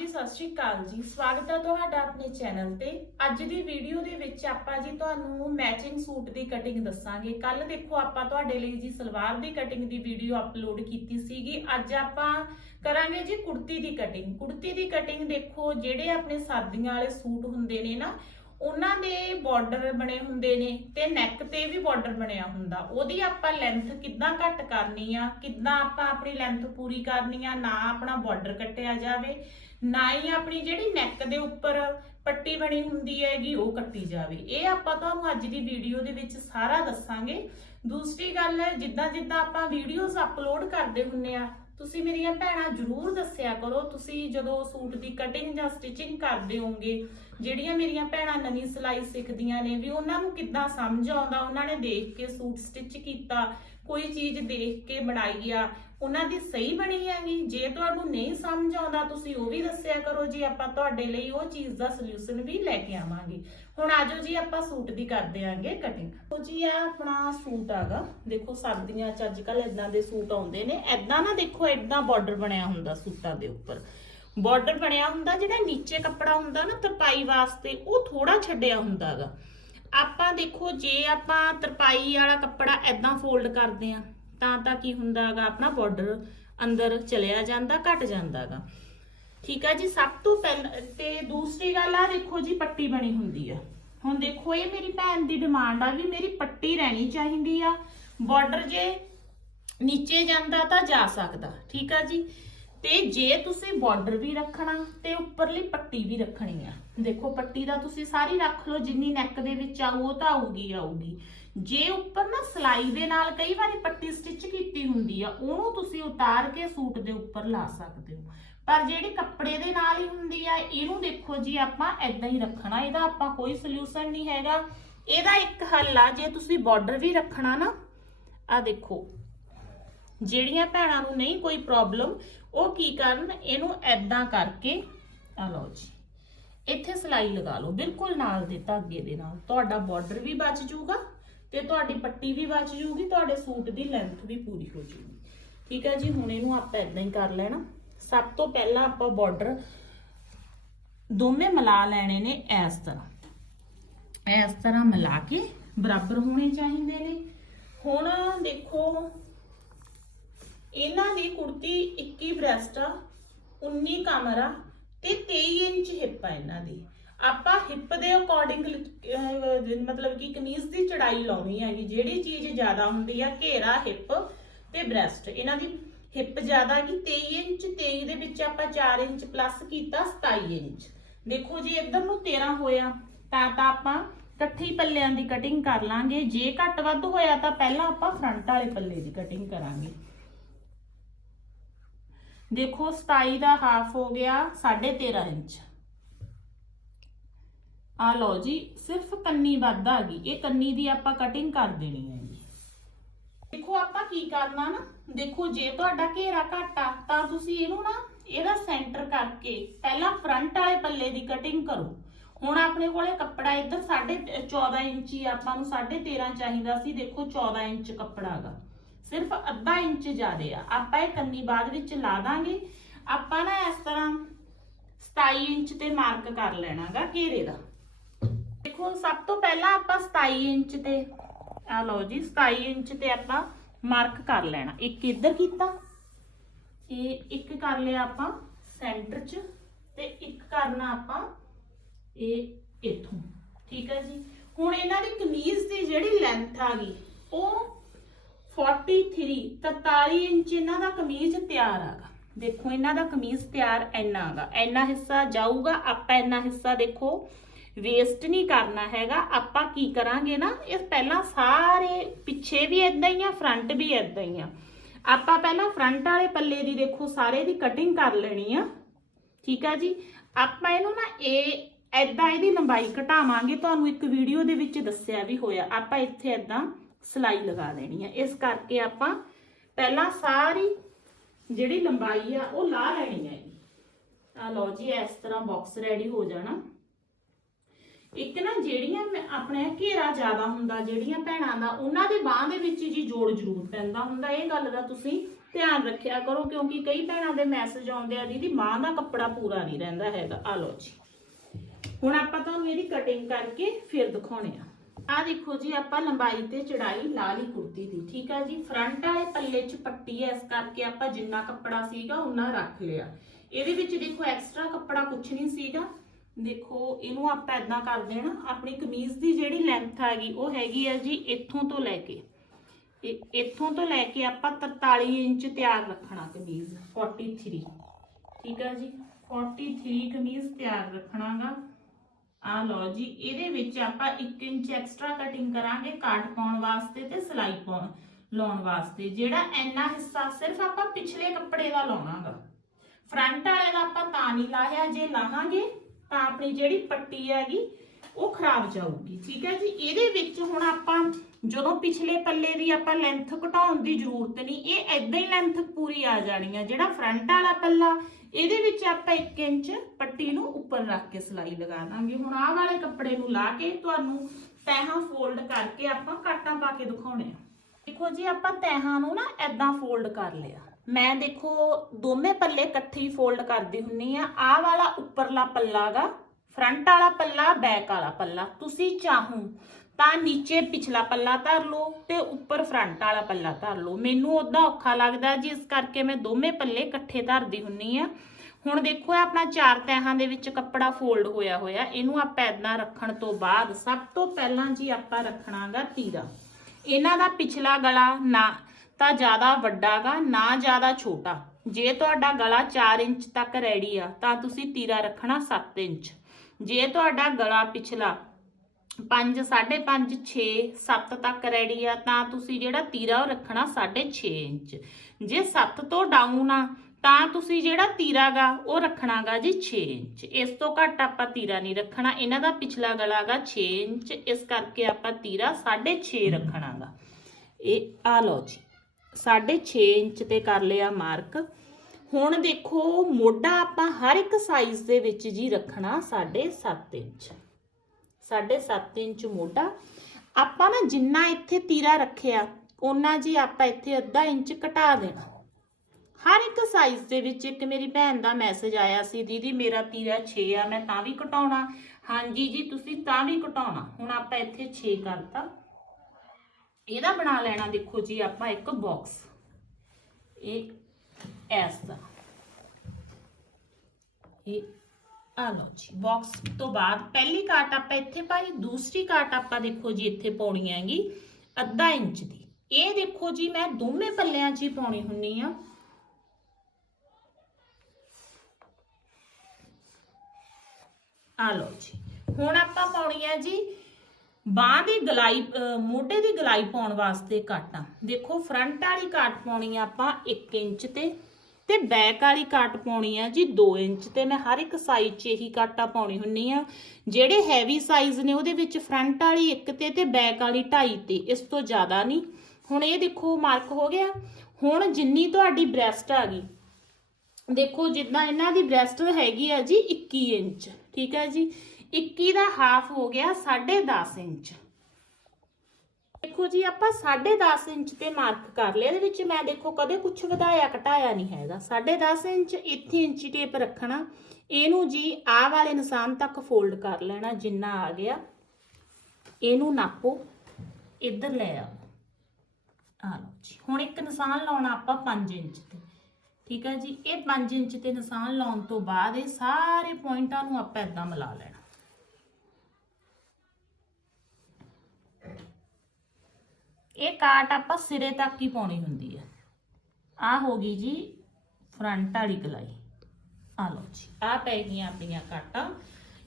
ਜੀ, ਸਤਿ ਸ਼੍ਰੀ ਅਕਾਲ ਜੀ। ਸਵਾਗਤ ਹੈ ਤੁਹਾਡਾ ਆਪਣੇ ਚੈਨਲ ਤੇ। ਅੱਜ ਦੀ ਵੀਡੀਓ ਦੇ ਵਿੱਚ ਆਪਾਂ ਜੀ ਤੁਹਾਨੂੰ ਮੈਚਿੰਗ ਸੂਟ ਦੀ ਕਟਿੰਗ ਦੱਸਾਂਗੇ। ਕੱਲ ਦੇਖੋ ਆਪਾਂ ਤੁਹਾਡੇ ਲਈ ਜੀ ਸਲਵਾਰ ਦੀ ਕਟਿੰਗ ਦੀ ਵੀਡੀਓ ਅਪਲੋਡ ਕੀਤੀ ਸੀਗੀ। ਅੱਜ ਆਪਾਂ ਕਰਾਂਗੇ ਜੀ ਕੁੜਤੀ ਦੀ ਕਟਿੰਗ ਕੁੜਤੀ ਦੀ ਕਟਿੰਗ ਦੇਖੋ, ਜਿਹੜੇ ਆਪਣੇ ਸਰਦੀਆਂ ਵਾਲੇ ਸੂਟ ਹੁੰਦੇ ਨੇ ਨਾ, ਉਹਨਾਂ ਦੇ ਬਾਰਡਰ ਬਣੇ ਹੁੰਦੇ ਨੇ ਤੇ ਨੈਕ ਤੇ ਵੀ ਬਾਰਡਰ ਬਣਿਆ ਹੁੰਦਾ। ਉਹਦੀ ਆਪਾਂ ਲੈਂਥ ਕਿੱਦਾਂ ਘੱਟ ਕਰਨੀ ਆ, ਕਿੱਦਾਂ ਆਪਾਂ ਆਪਣੀ ਲੈਂਥ ਪੂਰੀ ਕਰਨੀ ਆ, ਨਾ ਆਪਣਾ ਬਾਰਡਰ ਕੱਟਿਆ ਜਾਵੇ। ਨਾ ਹੀ ਆਪਣੀ ਜਿਹੜੀ ਨੈਕ ਦੇ ਉੱਪਰ ਪੱਟੀ ਬਣੀ ਹੁੰਦੀ ਹੈਗੀ, ਉਹ ਕੱਟੀ ਜਾਵੇ। ਇਹ ਆਪਾਂ ਤੁਹਾਨੂੰ ਅੱਜ ਦੀ ਵੀਡੀਓ ਦੇ ਵਿੱਚ ਸਾਰਾ ਦੱਸਾਂਗੇ। ਦੂਸਰੀ ਗੱਲ ਹੈ, ਜਿੱਦਾਂ ਜਿੱਦਾਂ ਆਪਾਂ ਵੀਡੀਓਜ਼ ਅਪਲੋਡ ਕਰਦੇ ਹੁੰਨੇ ਆ, ਤੁਸੀਂ ਮੇਰੀਆਂ ਭੈਣਾਂ ਜਰੂਰ ਦੱਸਿਆ ਕਰੋ, ਤੁਸੀਂ ਜਦੋਂ ਸੂਟ ਦੀ ਕਟਿੰਗ ਜਾਂ ਸਟਿਚਿੰਗ ਕਰਦੇ ਹੋਗੇ ਜਿਹੜੀਆਂ ਮੇਰੀਆਂ ਭੈਣਾਂ ਨਵੀਂ ਸਿਲਾਈ ਸਿੱਖਦੀਆਂ ਨੇ, ਵੀ ਉਹਨਾਂ ਨੂੰ ਕਿੱਦਾਂ ਸਮਝ ਆਉਂਦਾ? ਉਹਨਾਂ ਨੇ ਦੇਖ ਕੇ ਸੂਟ ਸਟਿਚ ਕੀਤਾ, ਕੋਈ ਚੀਜ਼ ਦੇਖ ਕੇ ਬਣਾਈ ਆ ਉਹਨਾਂ ਦੀ ਸਹੀ ਬਣੀ ਹੈਗੀ। ਜੇ ਤੁਹਾਨੂੰ ਨਹੀਂ ਸਮਝ ਆਉਂਦਾ, ਤੁਸੀਂ ਉਹ ਵੀ ਦੱਸਿਆ ਕਰੋ ਜੀ, ਆਪਾਂ ਤੁਹਾਡੇ ਲਈ ਉਹ ਚੀਜ਼ ਦਾ ਸੋਲੂਸ਼ਨ ਵੀ ਲੈ ਕੇ ਆਵਾਂਗੇ। ਹੁਣ ਆਜੋ ਜੀ, ਆਪਾਂ ਸੂਟ ਦੀ ਕਰਦੇ ਆਂਗੇ ਕਟਿੰਗ ਉਹ ਜੀ ਆ ਆਪਣਾ ਸੂਟ ਆਗਾ ਦੇਖੋ, ਸਰਦੀਆਂ ਚ ਅੱਜ ਕੱਲ ਇਦਾਂ ਦੇ ਸੂਟ ਆਉਂਦੇ ਨੇ। ਐਦਾਂ ਨਾ ਦੇਖੋ ਐਦਾਂ ਬਾਰਡਰ ਬਣਿਆ ਹੁੰਦਾ ਸੂਟਾਂ ਦੇ ਉੱਪਰ। ਬਾਰਡਰ ਬਣਿਆ ਹੁੰਦਾ, ਜਿਹੜਾ ਨੀਚੇ ਕੱਪੜਾ ਹੁੰਦਾ ਨਾ ਤਰਪਾਈ ਵਾਸਤੇ, ਉਹ ਥੋੜਾ ਛੱਡਿਆ ਹੁੰਦਾਗਾ ਆਪਾਂ ਦੇਖੋ, ਜੇ ਆਪਾਂ ਤਰਪਾਈ ਵਾਲਾ ਕੱਪੜਾ ਐਦਾਂ ਫੋਲਡ ਕਰਦੇ ਆ ਤਾਂ ਤਾਂ ਕੀ ਹੁੰਦਾਗਾ, ਆਪਣਾ ਬਾਰਡਰ ਅੰਦਰ ਚਲਿਆ ਜਾਂਦਾ, ਘਟ ਜਾਂਦਾਗਾ। ਠੀਕ ਆ ਜੀ, ਸਭ ਤੋਂ ਪਹਿਲਾਂ, ਤੇ ਦੂਸਰੀ ਗੱਲ ਆ, ਦੇਖੋ ਜੀ, ਪੱਟੀ ਬਣੀ ਹੁੰਦੀ ਆ। ਹੁਣ ਦੇਖੋ, ਇਹ ਮੇਰੀ ਭੈਣ ਦੀ ਡਿਮਾਂਡ ਆ ਵੀ ਮੇਰੀ ਪੱਟੀ ਰਹਿਣੀ ਚਾਹੀਦੀ ਆ। ਬਾਰਡਰ ਜੇ ਨੀਚੇ ਜਾਂਦਾ ਤਾਂ ਜਾ ਸਕਦਾ, ਠੀਕ ਆ ਜੀ। ਤੇ ਜੇ ਤੁਸੀਂ ਬਾਰਡਰ ਵੀ ਰੱਖਣਾ, ਤੇ ਉੱਪਰਲੀ ਪੱਟੀ ਵੀ ਰੱਖਣੀ ਆ। ਦੇਖੋ, ਪੱਟੀ ਦਾ ਤੁਸੀਂ ਸਾਰੀ ਰੱਖ ਲਓ, ਜਿੰਨੀ ਨੈਕ ਦੇ ਵਿੱਚ ਆਊ ਉਹ ਤਾਂ ਆਊਗੀ ਆਊਗੀ। ਜੇ ਉੱਪਰ ਨਾ ਸਲਾਈ ਦੇ ਨਾਲ ਕਈ ਵਾਰੀ ਪੱਟੀ ਸਟਿਚ ਕੀਤੀ ਹੁੰਦੀ ਆ, ਉਹਨੂੰ ਤੁਸੀਂ ਉਤਾਰ ਕੇ ਸੂਟ ਦੇ ਉੱਪਰ ਲਾ ਸਕਦੇ ਹੋ। ਪਰ ਜਿਹੜੀ ਕੱਪੜੇ ਦੇ ਨਾਲ ਹੀ ਹੁੰਦੀ ਆ, ਇਹਨੂੰ ਦੇਖੋ ਜੀ, ਆਪਾਂ ਐਦਾਂ ਹੀ ਰੱਖਣਾ। ਇਹਦਾ ਆਪਾਂ ਕੋਈ ਸੋਲੂਸ਼ਨ ਨਹੀਂ ਹੈਗਾ। ਇਹਦਾ ਇੱਕ ਹੱਲ ਆ, ਜੇ ਤੁਸੀਂ ਬਾਰਡਰ ਵੀ ਰੱਖਣਾ ਨਾ, ਆ ਦੇਖੋ। ਜਿਹੜੀਆਂ ਭੈਣਾਂ ਨੂੰ ਨਹੀਂ ਕੋਈ ਪ੍ਰੋਬਲਮ ਉਹ ਕੀ ਕਰਨ? ਇਹਨੂੰ ਐਦਾਂ ਕਰਕੇ, ਆ ਲਓ ਜੀ, ਇੱਥੇ ਸਲਾਈ ਲਗਾ ਲਓ। ਬਿਲਕੁਲ ਨਾਲ ਦੇ ਧਾਗੇ ਦੇ ਨਾਲ। ਤੁਹਾਡਾ ਬਾਰਡਰ ਵੀ ਬਚ ਜਾਊਗਾ। ਤੇ ਤੁਹਾਡੀ ਪੱਟੀ ਵੀ ਬਚ ਜੂਗੀ, ਤੁਹਾਡੇ ਸੂਟ ਦੀ ਲੈਂਥ ਵੀ ਪੂਰੀ ਹੋ ਜਾਊਗੀ ਠੀਕ ਹੈ ਜੀ, ਹੁਣ ਇਹਨੂੰ ਆਪਾਂ ਇਦਾਂ ਹੀ ਕਰ ਲੈਣਾ। ਸਭ ਤੋਂ ਪਹਿਲਾਂ ਆਪਾਂ ਬਾਰਡਰ ਦੋਵੇਂ ਮਿਲਾ ਲੈਣੇ ਨੇ ਇਸ ਤਰ੍ਹਾਂ। ਇਸ ਤਰ੍ਹਾਂ ਮਿਲਾ ਕੇ ਬਰਾਬਰ ਹੋਣੇ ਚਾਹੀਦੇ ਨੇ। ਹੁਣ ਦੇਖੋ, ਇਹਨਾਂ ਦੀ ਕੁੜਤੀ 21 ਬ੍ਰੈਸਟ ਆ 19 ਕਮਰਾ ਆ ਤੇ 23 ਇੰਚ ਹਿੱਪ ਆ ਇਹਨਾਂ ਦੀ। ਆਪਾਂ ਹਿੱਪ ਦੇ ਅਕੋਰਡਿੰਗ ਮਤਲਬ ਕਿ ਕਮੀਜ਼ ਦੀ ਚੜਾਈ ਲਾਉਣੀ ਹੈਗੀ, ਜਿਹੜੀ ਚੀਜ਼ ਜ਼ਿਆਦਾ ਹੁੰਦੀ ਆ, ਘੇਰਾ ਹਿੱਪ ਤੇ ਬ੍ਰੈਸਟ ਇਹਨਾਂ ਦੀ ਹਿੱਪ ਜ਼ਿਆਦਾ ਕਿ 23 ਇੰਚ 23 ਦੇ ਵਿੱਚ ਆਪਾਂ 4 ਇੰਚ ਪਲੱਸ ਕੀਤਾ 27 ਇੰਚ। ਦੇਖੋ ਜੀ, ਇੱਧਰ ਨੂੰ 13 ਹੋਇਆ, ਤਾਂ ਤਾਂ ਆਪਾਂ ਇਕੱਠੀ ਪੱਲਿਆਂ ਦੀ ਕਟਿੰਗ ਕਰ ਲਾਂਗੇ। ਜੇ ਘੱਟ ਵੱਧ ਹੋਇਆ ਤਾਂ ਪਹਿਲਾਂ ਆਪਾਂ ਫਰੰਟ ਵਾਲੇ ਪੱਲੇ ਦੀ ਕਟਿੰਗ ਕਰਾਂਗੇ। ਦੇਖੋ 27 ਦਾ ਹਾਫ ਹੋ ਗਿਆ 13.5 ਇੰਚ। ਆ ਲਓ ਜੀ, ਸਿਰਫ ਕੰਨੀ ਵੱਧ ਆ ਗਈ। ਇਹ ਕੰਨੀ ਦੀ ਆਪਾਂ ਕਟਿੰਗ ਕਰ ਦੇਣੀ ਹੈ ਜੀ। ਦੇਖੋ ਆਪਾਂ ਕੀ ਕਰਨਾ ਨਾ? ਦੇਖੋ ਜੇ ਤੁਹਾਡਾ ਘੇਰਾ ਘੱਟ ਆ, ਤਾਂ ਤੁਸੀਂ ਇਹਨੂੰ ਨਾ ਇਹਦਾ ਸੈਂਟਰ ਕਰਕੇ ਪਹਿਲਾਂ ਫਰੰਟ ਵਾਲੇ ਪੱਲੇ ਦੀ ਕਟਿੰਗ ਕਰੋ। ਹੁਣ ਆਪਣੇ ਕੋਲੇ ਕੱਪੜਾ ਇੱਧਰ 14.5 ਇੰਚੀ ਆਪਾਂ ਨੂੰ 13.5 ਚਾਹੀਦਾ ਸੀ। ਦੇਖੋ 14 ਇੰਚ ਕੱਪੜਾ ਹੈਗਾ ਸਿਰਫ ਅੱਧਾ ਇੰਚ ਜ਼ਿਆਦੇ ਆ। ਆਪਾਂ ਇਹ ਕੰਨੀ ਬਾਅਦ ਵਿੱਚ ਲਾ ਦਾਂਗੇ। ਆਪਾਂ ਨਾ ਇਸ ਤਰ੍ਹਾਂ 27 ਇੰਚ ਤੇ ਮਾਰਕ ਕਰ ਲੈਣਾਗਾ ਘੇਰੇ ਦਾ। ਦੇਖੋ, ਸਭ ਤੋਂ ਪਹਿਲਾਂ ਆਪਾਂ 27 ਇੰਚ ਤੇ, ਆ ਲਓ ਜੀ 27 ਇੰਚ ਤੇ ਆਪਾਂ ਮਾਰਕ ਕਰ ਲੈਣਾ। ਇੱਕ ਇੱਧਰ ਕੀਤਾ, ਇਹ ਇੱਕ ਕਰ ਲਿਆ ਆਪਾਂ ਸੈਂਟਰ 'ਚ, ਤੇ ਇੱਕ ਕਰਨਾ ਆਪਾਂ ਇਹ ਇੱਥੋਂ। ਠੀਕ ਹੈ ਜੀ? ਹੁਣ ਇਹਨਾਂ ਦੀ ਕਮੀਜ਼ ਦੀ ਜਿਹੜੀ ਲੈਂਥ ਆ ਗਈ, ਉਹ 43 43 ਇੰਚ ਇਹਨਾਂ ਦਾ ਕਮੀਜ਼ ਤਿਆਰ ਆਗਾ ਦੇਖੋ, ਇਹਨਾਂ ਦਾ ਕਮੀਜ਼ ਤਿਆਰ ਇੰਨਾ ਆਗਾ ਇੰਨਾ ਹਿੱਸਾ ਜਾਊਗਾ, ਆਪਾਂ ਇੰਨਾ ਹਿੱਸਾ ਦੇਖੋ ਵੇਸਟ ਨਹੀਂ ਕਰਨਾ ਹੈਗਾ, ਆਪਾਂ ਕੀ ਕਰਾਂਗੇ ਨਾ, ਇਹ ਪਹਿਲਾਂ ਸਾਰੇ ਪਿੱਛੇ ਵੀ ਇਦਾਂ ਹੀ ਆ ਫਰੰਟ ਵੀ ਇਦਾਂ ਹੀ ਆ। ਆਪਾਂ ਪਹਿਲਾਂ ਫਰੰਟ ਵਾਲੇ ਪੱਲੇ ਦੀ ਦੇਖੋ, ਸਾਰੇ ਦੀ ਕਟਿੰਗ ਕਰ ਲੈਣੀ ਆ। ਠੀਕ ਆ ਜੀ? ਆਪਾਂ ਇਹਨੂੰ ਨਾ ਇਹ ਐਦਾਂ ਇਹਦੀ ਲੰਬਾਈ ਘਟਾਵਾਂਗੇ, ਤੁਹਾਨੂੰ ਇੱਕ ਵੀਡੀਓ ਦੇ ਵਿੱਚ ਦੱਸਿਆ ਵੀ ਹੋਇਆ। ਆਪਾਂ ਇੱਥੇ ਐਦਾਂ ਸਲਾਈ ਲਗਾ ਦੇਣੀ ਹੈ ਇਸ ਕਰਕੇ ਆਪਾਂ ਪਹਿਲਾਂ ਸਾਰੀ ਜਿਹੜੀ ਲੰਬਾਈ ਆ, ਉਹ ਲਾ ਲੈਣੀ ਹੈ ਆ ਲਓ ਜੀ, ਇਸ ਤਰ੍ਹਾਂ ਬਾਕਸ ਰੈਡੀ ਹੋ ਜਾਣਾ। ਇੱਕ ਨਾ ਜਿਹੜੀਆਂ ਮੈਂ- ਆਪਣੇ ਘੇਰਾ ਜ਼ਿਆਦਾ ਹੁੰਦਾ, ਜਿਹੜੀਆਂ ਭੈਣਾਂ ਦਾ, ਉਹਨਾਂ ਦੇ ਬਾਹ ਦੇ ਵਿੱਚ ਜੀ ਜੋੜ ਜ਼ਰੂਰ ਪੈਂਦਾ ਹੁੰਦਾ। ਇਹ ਗੱਲ ਦਾ ਤੁਸੀਂ ਧਿਆਨ ਰੱਖਿਆ ਕਰੋ, ਕਿਉਂਕਿ ਕਈ ਭੈਣਾਂ ਦੇ ਮੈਸੇਜ ਆਉਂਦੇ ਆ, ਦੀਦੀ ਮਾਂ ਦਾ ਕੱਪੜਾ ਪੂਰਾ ਨਹੀਂ ਰਹਿੰਦਾ ਹੈਗਾ। ਆ ਲਓ ਜੀ। ਹੁਣ ਆਪਾਂ ਤੁਹਾਨੂੰ ਇਹਦੀ ਕਟਿੰਗ ਕਰਕੇ ਫਿਰ ਦਿਖਾਉਣੇ ਆ। ਆ ਦੇਖੋ ਜੀ, ਆਪਾਂ ਲੰਬਾਈ ਤੇ ਚੜਾਈ ਲਾ ਲਈ ਕੁੜਤੀ ਦੀ, ਠੀਕ ਆ ਜੀ? ਫਰੰਟ ਵਾਲੇ ਪੱਲੇ 'ਚ ਪੱਟੀ ਐ ਇਸ ਕਰਕੇ ਆਪਾਂ ਜਿੰਨਾ ਕੱਪੜਾ ਸੀਗਾ ਉਹਨਾਂ ਰੱਖ ਲਿਆ। ਇਹਦੇ ਵਿੱਚ ਦੇਖੋ ਐਕਸਟਰਾ ਕੱਪੜਾ ਕੁਛ ਨਹੀਂ ਸੀਗਾ। ਦੇਖੋ, ਇਹਨੂੰ ਆਪਾਂ ਇਦਾਂ ਕਰ ਦੇਣਾ ਆਪਣੀ ਕਮੀਜ਼ ਦੀ ਜਿਹੜੀ ਲੈਂਥ ਹੈਗੀ, ਉਹ ਹੈਗੀ ਆ ਜੀ ਇੱਥੋਂ ਤੋਂ ਲੈ ਕੇ। ਇੱਥੋਂ ਤੋਂ ਲੈ ਕੇ ਆਪਾਂ 43 ਇੰਚ ਤਿਆਰ ਰੱਖਣਾ ਕਮੀਜ਼ 43 ਠੀਕ ਆ ਜੀ? 43 ਕਮੀਜ਼ ਤਿਆਰ ਰੱਖਣਾਗਾ। ਆ ਲਓ ਜੀ, ਇਹਦੇ ਵਿੱਚ ਆਪਾਂ 1 ਇੰਚ ਐਕਸਟਰਾ ਕਟਿੰਗ ਕਰਾਂਗੇ ਕਾਟ ਪਾਉਣ ਵਾਸਤੇ ਤੇ ਸਿਲਾਈ ਪਾਉਣ, ਲਾਉਣ ਵਾਸਤੇ। ਜਿਹੜਾ ਇੰਨਾ ਹਿੱਸਾ ਸਿਰਫ ਆਪਾਂ ਪਿਛਲੇ ਕੱਪੜੇ ਦਾ ਲਾਉਣਾਗਾ। ਫਰੰਟ ਵਾਲੇ ਦਾ ਆਪਾਂ ਤਾਂ ਨਹੀਂ ਲਾਹਿਆ ਜੇ ਲਾਹਾਂਗੇ ਤਾਂ ਆਪਣੀ ਜਿਹੜੀ ਪੱਟੀ ਹੈਗੀ, ਉਹ ਖਰਾਬ ਜਾਊਗੀ, ਠੀਕ ਹੈ ਜੀ? ਇਹਦੇ ਵਿੱਚ ਹੁਣ ਆਪਾਂ ਜਦੋਂ ਪਿਛਲੇ ਪੱਲੇ ਦੀ ਆਪਾਂ ਲੈਂਥ ਘਟਾਉਣ ਦੀ ਜ਼ਰੂਰਤ ਨਹੀਂ, ਇਹ ਐਦਾਂ ਹੀ ਲੈਂਥ ਪੂਰੀ ਆ ਜਾਣੀ ਆ, ਜਿਹੜਾ ਫਰੰਟ ਵਾਲਾ ਪੱਲਾ, ਇਹਦੇ ਵਿੱਚ ਆਪਾਂ 1 ਇੰਚ ਪੱਟੀ ਨੂੰ ਉੱਪਰ ਰੱਖ ਕੇ ਸਲਾਈ ਲਗਾ ਦਾਂਗੇ। ਹੁਣ ਆਹ ਵਾਲੇ ਕੱਪੜੇ ਨੂੰ ਲਾ ਕੇ ਤੁਹਾਨੂੰ ਤੈਹਾਂ ਫੋਲਡ ਕਰਕੇ ਆਪਾਂ ਕਾਟਾਂ ਪਾ ਕੇ ਦਿਖਾਉਣੇ ਆ। ਦੇਖੋ ਜੀ, ਆਪਾਂ ਤੈਹਾਂ ਨੂੰ ਨਾ ਐਦਾਂ ਫੋਲਡ ਕਰ ਲਿਆ। ਮੈਂ ਦੇਖੋ ਦੋਵੇਂ ਪੱਲੇ ਇਕੱਠੇ ਹੀ ਫੋਲਡ ਕਰਦੀ ਹੁੰਨੀ ਆ। ਆਹ ਵਾਲਾ ਉੱਪਰਲਾ ਪੱਲਾਗਾ ਫਰੰਟ ਵਾਲਾ ਪੱਲਾ ਬੈਕ ਵਾਲਾ ਪੱਲਾ। ਤੁਸੀਂ ਚਾਹੋ ਤਾਂ ਨੀਚੇ ਪਿਛਲਾ ਪੱਲਾ ਧਰ ਲਓ ਤੇ ਉੱਪਰ ਫਰੰਟ ਵਾਲਾ ਪੱਲਾ ਧਰ ਲਓ। ਮੈਨੂੰ ਉਦਾਂ ਔਖਾ ਲੱਗਦਾ ਜੀ, ਇਸ ਕਰਕੇ ਮੈਂ ਦੋਵੇਂ ਪੱਲੇ ਇਕੱਠੇ ਧਰਦੀ ਹੁੰਨੀ ਆ। ਹੁਣ ਦੇਖੋ, ਇਹ ਆਪਣਾ ਚਾਰ ਤਹਿਾਂ ਦੇ ਵਿੱਚ ਕੱਪੜਾ ਫੋਲਡ ਹੋਇਆ ਹੋਇਆ। ਇਹਨੂੰ ਆਪਾਂ ਏਦਾਂ ਰੱਖਣ ਤੋਂ ਬਾਅਦ ਸਭ ਤੋਂ ਪਹਿਲਾਂ ਜੀ ਆਪਾਂ ਰੱਖਣਾਗਾ ਤੀਰਾ। ਇਹਨਾਂ ਦਾ ਪਿਛਲਾ ਗਲਾ ਨਾ ਤਾਂ ਜ਼ਿਆਦਾ ਵੱਡਾਗਾ ਨਾ ਜ਼ਿਆਦਾ ਛੋਟਾ। ਜੇ ਤੁਹਾਡਾ ਗਲਾ 4 ਇੰਚ ਤੱਕ ਰੈਡੀ ਆ ਤਾਂ ਤੁਸੀਂ ਤੀਰਾ ਰੱਖਣਾ 7 ਇੰਚ। ਜੇ ਤੁਹਾਡਾ ਗਲਾ ਪਿਛਲਾ 5 5.5 6 7 ਤੱਕ ਰੈਡੀ ਆ ਤਾਂ ਤੁਸੀਂ ਜਿਹੜਾ ਤੀਰਾ ਉਹ ਰੱਖਣਾ 6.5 ਇੰਚ। ਜੇ 7 ਤੋਂ ਡਾਊਨ ਆ ਤਾਂ ਤੁਸੀਂ ਜਿਹੜਾ ਤੀਰਾਗਾ ਉਹ ਰੱਖਣਾਗਾ ਜੀ 6 ਇੰਚ। ਇਸ ਤੋਂ ਘੱਟ ਆਪਾਂ ਤੀਰਾ ਨਹੀਂ ਰੱਖਣਾ। ਇਹਨਾਂ ਦਾ ਪਿਛਲਾ ਗਲਾਗਾ 6 ਇੰਚ। ਇਸ ਕਰਕੇ ਆਪਾਂ ਤੀਰਾ 6.5 ਰੱਖਣਾਗਾ ਇਹ ਆ ਲਓ ਜੀ। 6.5 ਇੰਚ ਤੇ ਕਰ ਲਿਆ ਮਾਰਕ। ਹੁਣ ਦੇਖੋ, ਮੋਢਾ ਆਪਾਂ ਹਰ ਇੱਕ ਸਾਈਜ਼ ਦੇ ਵਿੱਚ ਜੀ ਰੱਖਣਾ 7.5 ਇੰਚ। 7.5 ਇੰਚ ਮੋਢਾ। ਆਪਾਂ ਨਾ ਜਿੰਨਾ ਇੱਥੇ ਤੀਰਾ ਰੱਖਿਆ ਉਹਨਾਂ ਜੀ ਆਪਾਂ ਇੱਥੇ ਅੱਧਾ ਇੰਚ ਘਟਾ ਦੇਣਾ। ਹਰ ਇੱਕ ਸਾਈਜ਼ ਦੇ ਵਿੱਚ ਇੱਕ ਮੇਰੀ ਭੈਣ ਦਾ ਮੈਸੇਜ ਆਇਆ ਸੀ, ਦੀਦੀ, ਮੇਰਾ ਤੀਰਾ 6 ਆ, ਮੈਂ ਤਾਂ ਵੀ ਘਟਾਉਣਾ। ਹਾਂਜੀ ਜੀ, ਤੁਸੀਂ ਤਾਂ ਵੀ ਘਟਾਉਣਾ। ਹੁਣ ਆਪਾਂ ਇੱਥੇ 6 ਕਰਤਾ। ਇਹਦਾ ਬਣਾ ਲੈਣਾ ਦੇਖੋ ਜੀ ਆਪਾਂ ਇੱਕ ਬਾਕਸ ਇਹ ਐਸ ਦਾ। ਇਹ ਆ ਲਓ ਜੀ ਬਾਕਸ ਤੋਂ ਬਾਅਦ ਪਹਿਲੀ ਕਾਟ ਆਪਾਂ ਇੱਥੇ ਪਾਈ, ਦੂਸਰੀ ਕਾਟ ਆਪਾਂ ਦੇਖੋ ਜੀ ਇੱਥੇ ਪਾਉਣੀ ਹੈਗੀ, ਅੱਧਾ ਇੰਚ ਦੀ। ਇਹ ਦੇਖੋ ਜੀ ਮੈਂ ਦੋਵੇਂ ਪੱਲਿਆਂ 'ਚ ਹੀ ਪਾਉਣੀ ਹੁੰਨੀ ਆ। ਆ ਲਓ ਜੀ, ਹੁਣ ਆਪਾਂ ਪਾਉਣੀ ਹੈ ਜੀ ਬਾਹ ਦੀ ਗਲਾਈ ਮੋਢੇ ਦੀ ਗਲਾਈ ਪਾਉਣ ਵਾਸਤੇ ਕਾਟਾਂ। ਦੇਖੋ, ਫਰੰਟ ਵਾਲੀ ਕਾਟ ਪਾਉਣੀ ਆ ਆਪਾਂ 1 ਇੰਚ ਤੇ ਤੇ ਬੈਕ ਵਾਲੀ ਕਾਟ ਪਾਉਣੀ ਆ ਜੀ 2 ਇੰਚ ਤੇ। ਮੈਂ ਹਰ ਇੱਕ ਸਾਈਜ਼ 'ਚ ਇਹੀ ਕਾਟਾਂ ਪਾਉਣੀ ਹੁੰਨੀ ਆ। ਜਿਹੜੇ ਹੈਵੀ ਸਾਈਜ਼ ਨੇ, ਉਹਦੇ ਵਿੱਚ ਫਰੰਟ ਵਾਲੀ 1 ਤੇ ਤੇ ਬੈਕ ਵਾਲੀ 2.5 ਤੇ, ਇਸ ਤੋਂ ਜ਼ਿਆਦਾ ਨਹੀਂ। ਹੁਣ ਇਹ ਦੇਖੋ ਮਾਰਕ ਹੋ ਗਿਆ। ਹੁਣ ਜਿੰਨੀ ਤੁਹਾਡੀ ਬ੍ਰੈਸਟ ਆ ਗਈ। ਦੇਖੋ, ਜਿੱਦਾਂ ਇਹਨਾਂ ਦੀ ਬ੍ਰੈਸਟ ਹੈਗੀ ਆ ਜੀ 21 ਇੰਚ, ਠੀਕ ਹੈ ਜੀ। 21 ਦਾ ਹਾਫ ਹੋ ਗਿਆ 10.5 ਇੰਚ। ਦੇਖੋ ਜੀ, ਆਪਾਂ 10.5 ਇੰਚ ਤੇ ਮਾਰਕ ਕਰ ਲਿਆ, ਇਹਦੇ ਵਿੱਚ ਮੈਂ ਦੇਖੋ ਕਦੇ ਕੁਝ ਵਧਾਇਆ ਘਟਾਇਆ ਨਹੀਂ ਹੈਗਾ। 10.5 ਇੰਚ, ਇੱਥੇ ਇੰਚੀ ਟੇਪ ਰੱਖਣਾ, ਇਹਨੂੰ ਜੀ ਆਹ ਵਾਲੇ ਨਿਸ਼ਾਨ ਤੱਕ ਫੋਲਡ ਕਰ ਲੈਣਾ, ਜਿੰਨਾ ਆ ਗਿਆ। ਇਹਨੂੰ ਨਾਪੋ, ਇੱਧਰ ਲੈ ਆਓ। ਆ ਲਓ ਜੀ, ਹੁਣ ਇੱਕ ਨਿਸ਼ਾਨ ਲਾਉਣਾ ਆਪਾਂ 5 ਇੰਚ ਤੇ। ਠੀਕ ਹੈ ਜੀ, ਇਹ 5 ਇੰਚ ਤੇ ਨਿਸ਼ਾਨ ਲਾਉਣ ਤੋਂ ਬਾਅਦ ਇਹ ਸਾਰੇ ਪੁਆਇੰਟਾਂ ਨੂੰ ਆਪਾਂ ਇਦਾਂ ਮਿਲਾ ਲੈਣਾ। ਇਹ ਕਾਟ ਆਪਾਂ ਸਿਰੇ ਤੱਕ ਹੀ ਪਾਉਣੀ ਹੁੰਦੀ ਹੈ ਆ ਹੋ ਗਈ ਜੀ ਫਰੰਟ ਵਾਲੀ ਕਲਾਈ। ਆ ਲਓ ਜੀ ਆ ਪੈ ਗਈਆਂ ਆਪਣੀਆਂ ਕਾਟਾਂ।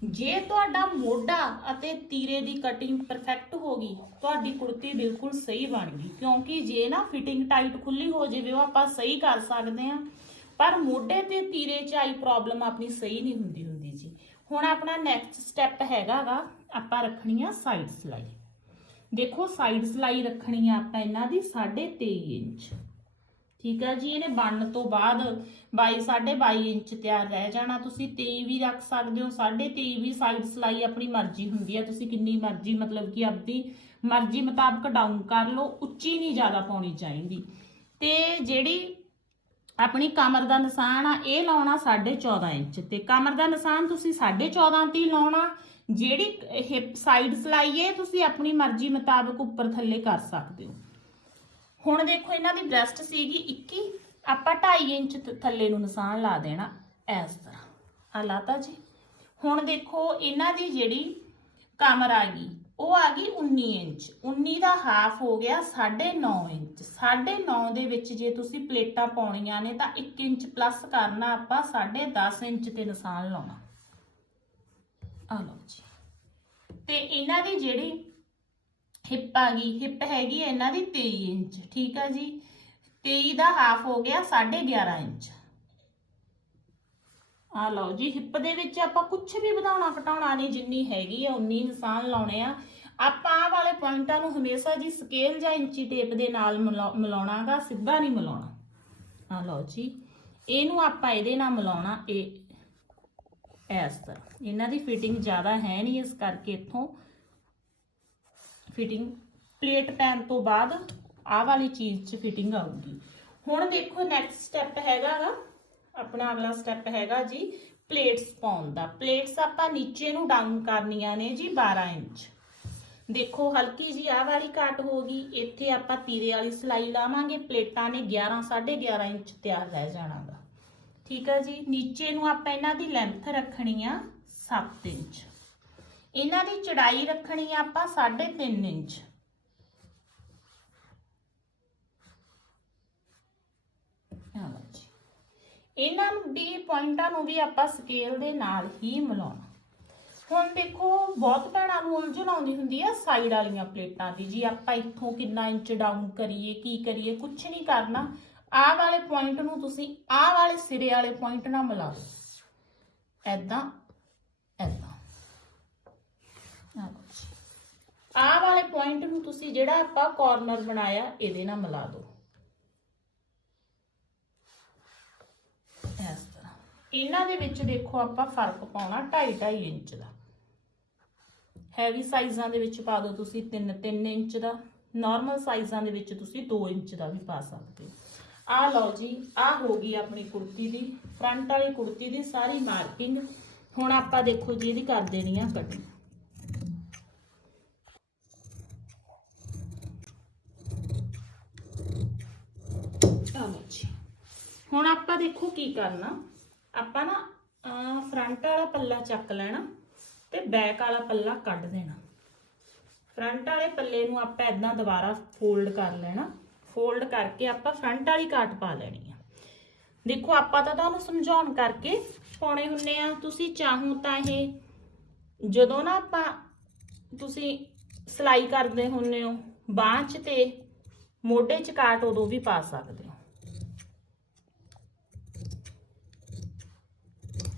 ਜੇ ਤੁਹਾਡਾ ਮੋਢਾ ਅਤੇ ਤੀਰੇ ਦੀ ਕਟਿੰਗ ਪਰਫੈਕਟ ਹੋ ਗਈ, ਤੁਹਾਡੀ ਕੁੜਤੀ ਬਿਲਕੁਲ ਸਹੀ ਬਣ ਗਈ। ਕਿਉਂਕਿ ਜੇ ਨਾ ਫਿਟਿੰਗ ਟਾਈਟ ਖੁੱਲੀ ਹੋ ਜਾਵੇ, ਉਹ ਆਪਾਂ ਸਹੀ ਕਰ ਸਕਦੇ ਹਾਂ। ਪਰ ਮੋਢੇ ਤੇ ਤੀਰੇ 'ਚ ਆਈ ਪ੍ਰੋਬਲਮ ਆਪਣੀ ਸਹੀ ਨਹੀਂ ਹੁੰਦੀ ਹੁੰਦੀ ਜੀ। ਹੁਣ ਆਪਣਾ ਨੈਕਸਟ ਸਟੈਪ ਹੈਗਾਗਾ, ਆਪਾਂ ਰੱਖਣੀ ਆ ਸਾਈਡ ਸਲਾਈ। ਦੇਖੋ ਸਾਈਡ ਸਲਾਈ ਰੱਖਣੀ ਆ ਆਪਾਂ ਇਹਨਾਂ ਦੀ 23.5 ਇੰਚ। ਠੀਕ ਹੈ ਜੀ, ਇਹਨੇ ਬਣਨ ਤੋਂ ਬਾਅਦ 22 22.5 ਇੰਚ ਤਿਆਰ ਰਹਿ ਜਾਣਾ। ਤੁਸੀਂ 23 ਵੀ ਰੱਖ ਸਕਦੇ ਹੋ 23.5 ਵੀ ਸਾਈਡ ਸਲਾਈ ਆਪਣੀ ਮਰਜ਼ੀ ਹੁੰਦੀ ਹੈ ਤੁਸੀਂ ਕਿੰਨੀ ਮਰਜ਼ੀ, ਮਤਲਬ ਕਿ ਆਪਦੀ ਮਰਜ਼ੀ ਮੁਤਾਬਕ ਡਾਊਨ ਕਰ ਲਓ, ਉੱਚੀ ਨਹੀਂ ਜ਼ਿਆਦਾ ਪਾਉਣੀ ਚਾਹੀਦੀ। ਤੇ ਜਿਹੜੀ ਆਪਣੀ ਕਮਰ ਦਾ ਨਿਸ਼ਾਨ ਆ, ਇਹ ਲਾਉਣਾ 14.5 ਇੰਚ ਤੇ। ਕਮਰ ਦਾ ਨਿਸ਼ਾਨ ਤੁਸੀਂ 14.5 ਤੇ ਹੀ ਲਾਉਣਾ ਜਿਹੜੀ ਹਿਪ ਸਾਈਡ ਸਲਾਈ ਹੈ ਤੁਸੀਂ ਆਪਣੀ ਮਰਜ਼ੀ ਮੁਤਾਬਕ ਉੱਪਰ ਥੱਲੇ ਕਰ ਸਕਦੇ ਹੋ। ਹੁਣ ਦੇਖੋ, ਇਹਨਾਂ ਦੀ ਬ੍ਰੈਸਟ ਸੀਗੀ 21 ਆਪਾਂ 2.5 ਇੰਚ ਥੱਲੇ ਨੂੰ ਨਿਸ਼ਾਨ ਲਾ ਦੇਣਾ ਇਸ ਤਰ੍ਹਾਂ। ਆ ਲਾਤਾ ਜੀ। ਹੁਣ ਦੇਖੋ, ਇਹਨਾਂ ਦੀ ਜਿਹੜੀ ਕਮਰ ਆ ਗਈ, ਉਹ ਆ ਗਈ 19 ਇੰਚ। 19 ਦਾ ਹਾਫ ਹੋ ਗਿਆ 9.5 ਇੰਚ। 9.5 ਦੇ ਵਿੱਚ ਜੇ ਤੁਸੀਂ ਪਲੇਟਾਂ ਪਾਉਣੀਆਂ ਨੇ, ਤਾਂ 1 ਇੰਚ ਪਲੱਸ ਕਰਨਾ ਆਪਾਂ 10.5 ਇੰਚ ਤੇ ਨਿਸ਼ਾਨ ਲਾਉਣਾ। ਆ ਲਓ ਜੀ। ਤੇ ਇਹਨਾਂ ਦੀ ਜਿਹੜੀ ਹਿੱਪ ਆ ਗਈ ਹਿੱਪ ਹੈਗੀ ਇਹਨਾਂ ਦੀ 23 ਇੰਚ, ਠੀਕ ਆ ਜੀ? 23 ਦਾ ਹਾਫ ਹੋ ਗਿਆ 11.5 ਇੰਚ। ਆ ਲਓ ਜੀ ਹਿੱਪ ਦੇ ਵਿੱਚ ਆਪਾਂ ਕੁਝ ਵੀ ਵਧਾਉਣਾ ਘਟਾਉਣਾ ਨਹੀਂ, ਜਿੰਨੀ ਹੈਗੀ ਆ, ਉਨੀ ਨਿਸ਼ਾਨ ਲਾਉਣੇ ਆ। ਆਪਾਂ ਆਹ ਵਾਲੇ ਪੁਆਇੰਟਾਂ ਨੂੰ ਹਮੇਸ਼ਾ ਜੀ ਸਕੇਲ ਜਾਂ ਇੰਚੀ ਟੇਪ ਦੇ ਨਾਲ ਮਿਲਾ- ਮਿਲਾਉਣਾਗਾ, ਸਿੱਧਾ ਨਹੀਂ ਮਿਲਾਉਣਾ। ਆ ਲਓ ਜੀ, ਇਹਨੂੰ ਆਪਾਂ ਇਹਦੇ ਨਾਲ ਮਿਲਾਉਣਾ ਇਹ ਇਸ ਤਰ੍ਹਾਂ। ਇਹਨਾਂ ਦੀ ਫਿਟਿੰਗ ਜ਼ਿਆਦਾ ਹੈ ਨਹੀਂ, ਇਸ ਕਰਕੇ ਇੱਥੋਂ ਫਿਟਿੰਗ ਪਲੇਟ ਪੈਣ ਤੋਂ ਬਾਅਦ ਆਹ ਵਾਲੀ ਚੀਜ਼ 'ਚ ਫਿਟਿੰਗ ਆਊਗੀ। ਹੁਣ ਦੇਖੋ ਨੈਕਸਟ ਸਟੈਪ ਹੈਗਾ ਗਾ ਆਪਣਾ ਅਗਲਾ ਸਟੈਪ ਹੈਗਾ ਜੀ ਪਲੇਟਸ ਪਾਉਣ ਦਾ। ਪਲੇਟਸ ਆਪਾਂ ਨੀਚੇ ਨੂੰ ਡਾਊਨ ਕਰਨੀਆਂ ਨੇ ਜੀ 12 ਇੰਚ। ਦੇਖੋ ਹਲਕੀ ਜੀ ਆਹ ਵਾਲੀ ਕੱਟ ਹੋ ਗਈ, ਇੱਥੇ ਆਪਾਂ ਤੀਰੇ ਵਾਲੀ ਸਲਾਈ ਲਾਵਾਂਗੇ ਪਲੇਟਾਂ ਨੇ 11 11.5 ਇੰਚ ਤਿਆਰ ਰਹਿ ਜਾਣਾਗਾ। ਠੀਕ ਹੈ ਜੀ, ਨੀਚੇ ਨੂੰ ਆਪਾਂ ਇਹਨਾਂ ਦੀ ਲੈਂਥ ਰੱਖਣੀ ਆ 7 ਇੰਚ। ਇਹਨਾਂ ਦੀ ਚੜਾਈ ਰੱਖਣੀ ਆ ਆਪਾਂ 3.5 ਇੰਚ। ਇਹਨਾਂ ਨੂੰ ਡੀ ਪੁਆਇੰਟਾਂ ਨੂੰ ਵੀ ਆਪਾਂ ਸਕੇਲ ਦੇ ਨਾਲ ਹੀ ਮਿਲਾਉਣਾ। ਹੁਣ ਦੇਖੋ, ਬਹੁਤ ਭੈਣਾਂ ਨੂੰ ਉਲਝਣ ਆਉਂਦੀ ਹੁੰਦੀ ਆ ਸਾਈਡ ਵਾਲੀਆਂ ਪਲੇਟਾਂ ਦੀ, ਜੀ ਆਪਾਂ ਇੱਥੋਂ ਕਿੰਨਾ ਇੰਚ ਡਾਊਨ ਕਰੀਏ, ਕੀ ਕਰੀਏ ਕੁਝ ਨਹੀਂ ਕਰਨਾ। ਆਹ ਵਾਲੇ ਪੁਆਇੰਟ ਨੂੰ ਤੁਸੀਂ ਆਹ ਵਾਲੇ ਸਿਰੇ ਵਾਲੇ ਪੁਆਇੰਟ ਨਾਲ ਮਿਲਾਓ ਦਿਓ। ਐਦਾਂ ਐਦਾਂ ਆਹ ਵਾਲੇ ਪੁਆਇੰਟ ਨੂੰ ਤੁਸੀਂ ਜਿਹੜਾ ਆਪਾਂ ਕਾਰਨਰ ਬਣਾਇਆ, ਇਹਦੇ ਨਾਲ ਮਿਲਾ ਦਿਓ। ਇਸ ਤਰ੍ਹਾਂ। ਇਹਨਾਂ ਦੇ ਵਿੱਚ ਦੇਖੋ ਆਪਾਂ ਫ਼ਰਕ ਪਾਉਣਾ 2.5 2.5 ਇੰਚ ਦਾ। ਹੈਵੀ ਸਾਈਜ਼ਾਂ ਦੇ ਵਿੱਚ ਪਾ ਦਿਓ ਤੁਸੀਂ 3 3 ਇੰਚ ਦਾ। ਨਾਰਮਲ ਸਾਈਜ਼ਾਂ ਦੇ ਵਿੱਚ ਤੁਸੀਂ 2 ਇੰਚ ਦਾ ਵੀ ਪਾ ਸਕਦੇ ਹੋ। ਆਹ ਲਓ ਜੀ ਆਹ ਹੋ ਗਈ ਆਪਣੀ ਕੁੜਤੀ ਦੀ ਫਰੰਟ ਵਾਲੀ ਕੁੜਤੀ ਦੀ ਸਾਰੀ ਮਾਰਕਿੰਗ ਹੁਣ ਆਪਾਂ ਦੇਖੋ ਜੀ, ਇਹਦੀ ਕਰ ਦੇਣੀ ਆ ਕਟਿੰਗ ਆਹ ਜੀ। ਹੁਣ ਆਪਾਂ ਦੇਖੋ ਕੀ ਕਰਨਾ। ਆਪਾਂ ਨਾ ਫਰੰਟ ਵਾਲਾ ਪੱਲਾ ਚੱਕ ਲੈਣਾ ਤੇ ਬੈਕ ਵਾਲਾ ਪੱਲਾ ਕੱਢ ਦੇਣਾ। ਫਰੰਟ ਵਾਲੇ ਪੱਲੇ ਨੂੰ ਆਪਾਂ ਇਦਾਂ ਦੁਬਾਰਾ ਫੋਲਡ ਕਰ ਲੈਣਾ। ਫੋਲਡ ਕਰਕੇ ਆਪਾਂ ਫਰੰਟ ਵਾਲੀ ਕਾਟ ਪਾ ਲੈਣੀ ਆ। ਦੇਖੋ, ਆਪਾਂ ਤਾਂ ਤੁਹਾਨੂੰ ਸਮਝਾਉਣ ਕਰਕੇ ਪਾਉਣੇ ਹੁੰਨੇ ਆ। ਤੁਸੀਂ ਚਾਹੋ ਤਾਂ ਇਹ, ਜਦੋਂ ਨਾ ਆਪਾਂ ਤੁਸੀਂ ਸਿਲਾਈ ਕਰਦੇ ਹੁੰਨੇ ਹੋ, ਬਾਂਹ 'ਚ ਤੇ ਮੋਢੇ 'ਚ ਕਾਟ ਉਦੋਂ ਵੀ ਪਾ ਸਕਦੇ ਹੋ।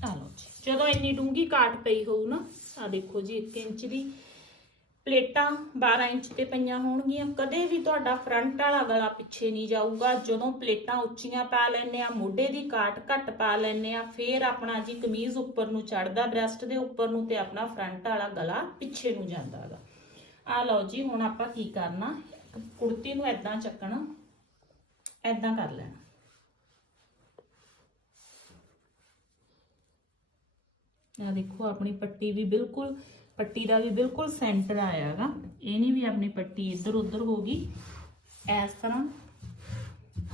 ਆ ਜਦੋਂ ਇੰਨੀ ਡੂੰਗੀ ਕਾਟ ਪਈ ਹੋਊ ਨਾ ਆ ਦੇਖੋ ਜੀ 1 ਇੰਚ ਦੀ ਪਲੇਟਾਂ 12 ਇੰਚ ਤੇ ਪਈਆਂ ਹੋਣਗੀਆਂ। ਕਦੇ ਵੀ ਤੁਹਾਡਾ ਫਰੰਟ ਵਾਲਾ ਗਲਾ ਪਿੱਛੇ ਨਹੀਂ ਜਾਊਗਾ। ਜਦੋਂ ਪਲੇਟਾਂ ਉੱਚੀਆਂ ਪਾ ਲੈਨੇ ਆ, ਮੋਢੇ ਦੀ ਕਾਟ ਘੱਟ ਪਾ ਲੈਨੇ ਆ, ਫੇਰ ਆਪਣਾ ਜੀ ਕਮੀਜ਼ ਉੱਪਰ ਨੂੰ ਚੜਦਾ ਬ੍ਰੈਸਟ ਦੇ ਉੱਪਰ ਨੂੰ ਤੇ ਆਪਣਾ ਫਰੰਟ ਵਾਲਾ ਗਲਾ ਪਿੱਛੇ ਨੂੰ ਜਾਂਦਾ ਹੈਗਾ। ਆ ਲਓ ਜੀ, ਹੁਣ ਆਪਾਂ ਕੀ ਕਰਨਾ? ਕੁੜਤੀ ਨੂੰ ਐਦਾਂ ਚੱਕਣਾ ਐਦਾਂ ਕਰ ਲੈਣਾ। ਆ ਦੇਖੋ, ਆਪਣੀ ਪੱਟੀ ਵੀ ਬਿਲਕੁਲ ਪੱਟੀ ਦਾ ਵੀ ਬਿਲਕੁਲ ਸੈਂਟਰ ਆਇਆਗਾ ਇਹ ਨਹੀਂ ਵੀ ਆਪਣੀ ਪੱਟੀ ਇੱਧਰ ਉੱਧਰ ਹੋ ਗਈ। ਇਸ ਤਰ੍ਹਾਂ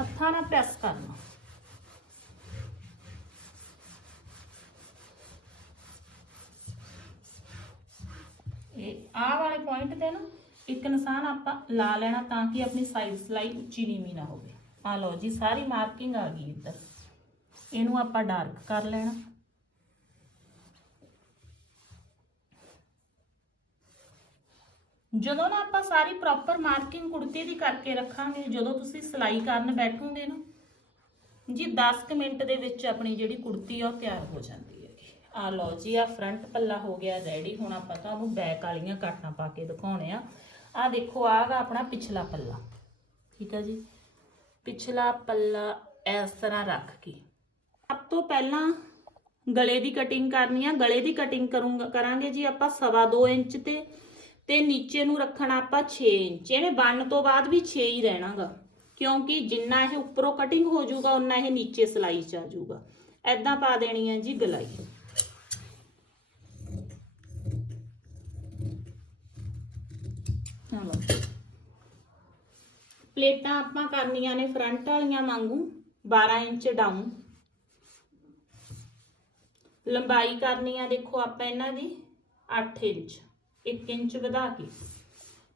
ਹੱਥਾਂ ਨਾਲ ਪ੍ਰੈਸ ਕਰਨਾ। ਇਹ ਆਹ ਵਾਲੇ ਪੁਆਇੰਟ ਤੇ ਨਾ ਇੱਕ ਨਿਸ਼ਾਨ ਆਪਾਂ ਲਾ ਲੈਣਾ ਤਾਂ ਕਿ ਆਪਣੀ ਸਾਈਡ ਸਲਾਈ ਉੱਚੀ ਨੀਵੀਂ ਨਾ ਹੋਵੇ। ਆ ਲਓ ਜੀ, ਸਾਰੀ ਮਾਰਕਿੰਗ ਆ ਗਈ ਇੱਧਰ। ਇਹਨੂੰ ਆਪਾਂ ਡਾਰਕ ਕਰ ਲੈਣਾ। ਜਦੋਂ ਨਾ ਆਪਾਂ ਸਾਰੀ ਪ੍ਰੋਪਰ ਮਾਰਕਿੰਗ ਕੁੜਤੀ ਦੀ ਕਰਕੇ ਰੱਖਾਂਗੇ, ਜਦੋਂ ਤੁਸੀਂ ਸਿਲਾਈ ਕਰਨ ਬੈਠੋਗੇ ਨਾ, ਜੀ 10 ਕੁ ਮਿੰਟ ਦੇ ਵਿੱਚ ਆਪਣੀ ਜਿਹੜੀ ਕੁੜਤੀ ਆ ਉਹ ਤਿਆਰ ਹੋ ਜਾਂਦੀ ਹੈ ਆ ਲਓ ਜੀ ਆ ਫਰੰਟ ਪੱਲਾ ਹੋ ਗਿਆ ਰੈਡੀ ਹੁਣ ਆਪਾਂ ਤੁਹਾਨੂੰ ਬੈਕ ਵਾਲੀਆਂ ਕਾਟਾਂ ਪਾ ਕੇ ਦਿਖਾਉਣੇ ਆ। ਆ ਦੇਖੋ ਆਗਾ ਆਪਣਾ ਪਿਛਲਾ ਪੱਲਾ। ਠੀਕ ਹੈ ਜੀ? ਪਿਛਲਾ ਪੱਲਾ ਇਸ ਤਰ੍ਹਾਂ ਰੱਖ ਕੇ। ਸਭ ਤੋਂ ਪਹਿਲਾਂ ਗਲੇ ਦੀ ਕਟਿੰਗ ਕਰਨੀ ਆ। ਗਲੇ ਦੀ ਕਟਿੰਗ ਕਰੂੰਗਾ ਕਰਾਂਗੇ ਜੀ ਆਪਾਂ ਸਵਾ ਦੋ ਇੰਚ ਤੇ। ਤੇ ਨੀਚੇ ਨੂੰ ਰੱਖਣਾ ਆਪਾਂ 6 ਇੰਚ। ਇਹਨੇ ਬਣਨ ਤੋਂ ਬਾਅਦ ਵੀ 6 ਹੀ ਰਹਿਣਾਗਾ। ਕਿਉਂਕਿ ਜਿੰਨਾ ਇਹ ਉੱਪਰੋਂ ਕਟਿੰਗ ਹੋ ਜਾਊਗਾ ਉਨਾ ਇਹ ਨੀਚੇ ਸਲਾਈ ਚ ਆ ਜਾਊਗਾ। ਐਦਾਂ ਪਾ ਦੇਣੀ ਹੈ ਜੀ ਗਲਾਈ। ਪਲੇਟਾਂ ਆਪਾਂ ਕਰਨੀਆਂ ਨੇ ਫਰੰਟ ਵਾਲੀਆਂ ਵਾਂਗੂ 12 ਇੰਚ ਡਾਊਨ ਲੰਬਾਈ ਕਰਨੀ ਆ ਦੇਖੋ ਆਪਾਂ ਇਹਨਾਂ ਦੀ 8 ਇੰਚ। 1 ਇੰਚ ਵਧਾ ਕੇ।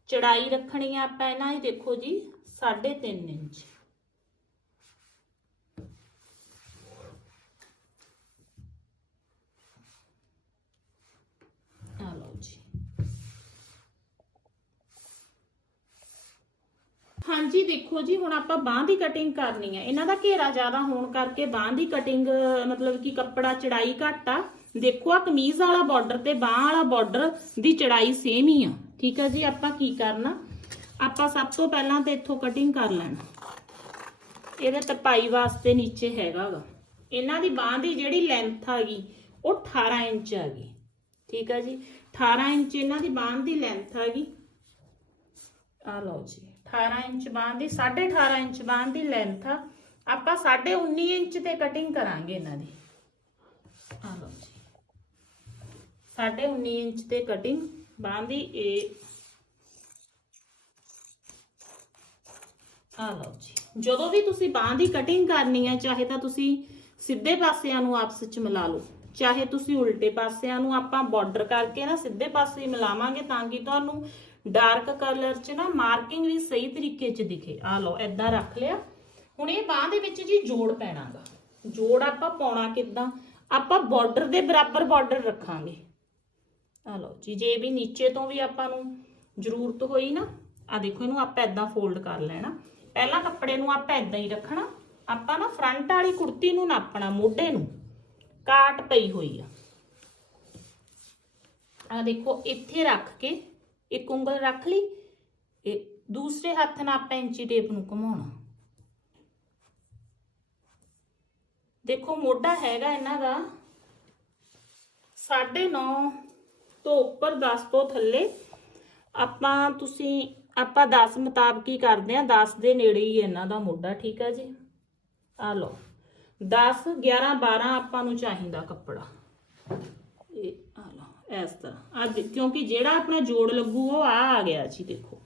ਚੜਾਈ ਰੱਖਣੀ ਆ ਆਪਾਂ ਇਹਨਾਂ ਦੀ, ਦੇਖੋ ਜੀ 3.5 ਇੰਚ। ਜੀ। ਹਾਂਜੀ, ਦੇਖੋ ਜੀ, ਹੁਣ ਆਪਾਂ ਬਾਹ ਦੀ ਕਟਿੰਗ ਕਰਨੀ ਹੈ ਇਹਨਾਂ ਦਾ ਘੇਰਾ ਜ਼ਿਆਦਾ ਹੋਣ ਕਰਕੇ ਬਾਹ ਦੀ ਕਟਿੰਗ ਮਤਲਬ ਕਿ ਕੱਪੜਾ ਚੜਾਈ ਘੱਟ ਆ। ਦੇਖੋ ਆ ਕਮੀਜ਼ ਵਾਲਾ ਬਾਰਡਰ ਤੇ ਬਾਹ ਵਾਲਾ ਬਾਰਡਰ ਦੀ ਚੜਾਈ ਸੇਮ ਹੀ ਆ। ਠੀਕ ਆ ਜੀ, ਆਪਾਂ ਕੀ ਕਰਨਾ? ਆਪਾਂ ਸਭ ਤੋਂ ਪਹਿਲਾਂ ਤੇ ਇੱਥੋਂ ਕਟਿੰਗ ਕਰ ਲੈਣਾ। ਇਹਦੇ ਤਰਪਾਈ ਵਾਸਤੇ ਨੀਚੇ ਹੈਗਾ ਗਾ। ਇਹਨਾਂ ਦੀ ਬਾਹ ਦੀ ਜਿਹੜੀ ਲੈਂਥ ਆ ਗਈ, ਉਹ 18 ਇੰਚ ਆ ਗਈ। ਠੀਕ ਆ ਜੀ 18 ਇੰਚ ਇਹਨਾਂ ਦੀ ਬਾਹ ਦੀ ਲੈਂਥ ਆ ਗਈ। ਆ ਲਓ ਜੀ 18 ਇੰਚ ਬਾਂਹ ਦੀ 18.5 ਇੰਚ ਬਾਂਹ ਦੀ ਲੈਂਥ ਆ। ਆਪਾਂ 19.5 ਇੰਚ ਤੇ ਕਟਿੰਗ ਕਰਾਂਗੇ ਇਹਨਾਂ ਦੀ। ਆ ਲਓ। 19.5 ਇੰਚ ਤੇ ਕਟਿੰਗ ਬਾਂਹ ਦੀ ਇਹ ਆ ਲਓ ਜੀ। ਜਦੋਂ ਵੀ ਤੁਸੀਂ ਬਾਂਹ ਦੀ ਕਟਿੰਗ ਕਰਨੀ ਹੈ, ਚਾਹੇ ਤਾਂ ਤੁਸੀਂ ਸਿੱਧੇ ਪਾਸਿਆਂ ਨੂੰ ਆਪਸ ਵਿੱਚ ਮਿਲਾ ਲਓ, ਚਾਹੇ ਤੁਸੀਂ ਉਲਟੇ ਪਾਸਿਆਂ ਨੂੰ ਆਪਾਂ ਬਾਰਡਰ ਕਰਕੇ ਨਾ ਸਿੱਧੇ ਪਾਸੇ ਮਿਲਾਵਾਂਗੇ ਤਾਂ ਕਿ ਤੁਹਾਨੂੰ ਡਾਰਕ ਕਲਰ 'ਚ ਨਾ ਮਾਰਕਿੰਗ ਵੀ ਸਹੀ ਤਰੀਕੇ 'ਚ ਦਿਖੇ। ਆ ਲਓ ਐਦਾਂ ਰੱਖ ਲਿਆ। ਹੁਣ ਇਹ ਬਾਹ ਦੇ ਵਿੱਚ ਜੀ ਜੋੜ ਪੈਣਾਗਾ। ਜੋੜ ਆਪਾਂ ਪਾਉਣਾ ਕਿੱਦਾਂ? ਆਪਾਂ ਬਾਰਡਰ ਦੇ ਬਰਾਬਰ ਬਾਰਡਰ ਰੱਖਾਂਗੇ। ਆ ਲਓ ਜੀ, ਜੇ ਵੀ ਨੀਚੇ ਤੋਂ ਵੀ ਆਪਾਂ ਨੂੰ ਜ਼ਰੂਰਤ ਹੋਈ ਨਾ ਆ ਦੇਖੋ ਇਹਨੂੰ ਆਪਾਂ ਐਦਾਂ ਫੋਲਡ ਕਰ ਲੈਣਾ। ਪਹਿਲਾਂ ਕੱਪੜੇ ਨੂੰ ਆਪਾਂ ਐਦਾਂ ਹੀ ਰੱਖਣਾ, ਆਪਾਂ ਨਾ ਫਰੰਟ ਵਾਲੀ ਕੁੜਤੀ ਨੂੰ ਨਾਪਣਾ, ਮੋਢੇ ਨੂੰ। ਕਾਟ ਪਈ ਹੋਈ ਆ। ਆ ਦੇਖੋ, ਇੱਥੇ ਰੱਖ ਕੇ ਇੱਕ ਉਂਗਲ ਰੱਖ ਲਈ ਇਹ ਦੂਸਰੇ ਹੱਥ ਨਾਲ ਆਪਾਂ ਇੰਚੀ ਟੇਪ ਨੂੰ ਘੁਮਾਉਣਾ। ਦੇਖੋ, ਮੋਢਾ ਹੈਗਾ ਇਹਨਾਂ ਦਾ 9.5 ਤੋਂ ਉੱਪਰ 10 ਤੋਂ ਥੱਲੇ। ਆਪਾਂ ਤੁਸੀਂ, ਆਪਾਂ 10 ਮੁਤਾਬਕ ਹੀ ਕਰਦੇ ਆ 10 ਦੇ ਨੇੜੇ ਹੀ ਇਹਨਾਂ ਦਾ ਮੋਢਾ, ਠੀਕ ਆ ਜੀ? ਆ ਲਓ। 10 11 12 ਆਪਾਂ ਨੂੰ ਚਾਹੀਦਾ ਕੱਪੜਾ। ਇਹ, ਆ ਲਓ, ਇਸ ਤਰ੍ਹਾਂ। ਅੱਜ ਕਿਉਂਕਿ ਜਿਹੜਾ ਆਪਣਾ ਜੋੜ ਲੱਗੂ, ਉਹ ਆ ਆ ਗਿਆ ਜੀ, ਦੇਖੋ।